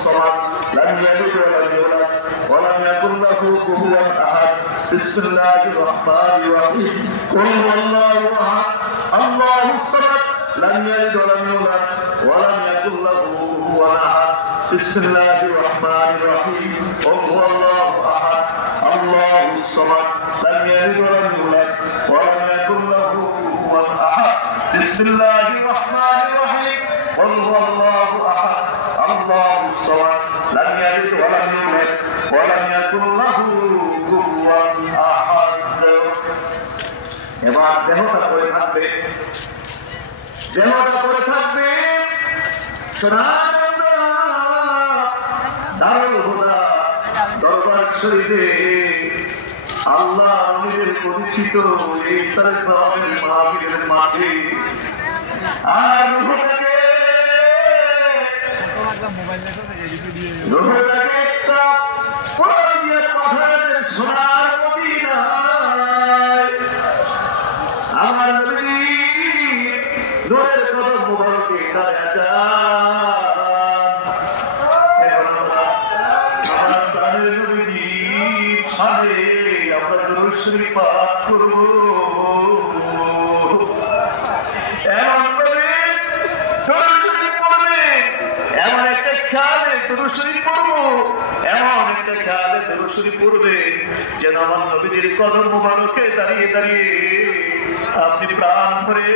الصمد لم يلد ولم يولد ولم يكن له كفوا احد بسم الله الرحمن الرحيم قل هو الله احد الله الصمد لم يلد ولم يولد ولم يكن له كفوا احد بسم الله الرحمن الرحيم قل هو الله احد الله الصمد لم يلد ولم يولد ولم يكن له كفوا احد بسم الله الرحمن الرحيم قل هو الله احد الله الصمد لم يلد ولم يولد ولم يكن له كفوا احد এবার দেহটা পড়ে থাকবে দারুল হুদা দরবার শরীফে আল্লাহ নবীর পরিচিত এই সরকারের মাহফিলের মাঠে আর রূহটাকে একটা কোরআন দিয়ে পাঠালেন সোনার মদিনায় আমার নবী নূরের কদম মুবারকে কায়া যান এখন আমরা আমার প্রাণের নবীজির সামনে আমরা দরুদ শরীফ পাঠ করব এমন করে দরুদ শরীফ পড়বে এমন একটা খেয়ালে দরুদ শরীফ পড়ব এমন একটা খেয়ালে দরুদ শরীফ পড়বে যেন আমার নবীজির কদম মুবারকে দাঁড়িয়ে দাঁড়িয়ে আপনি প্রাণ ভরে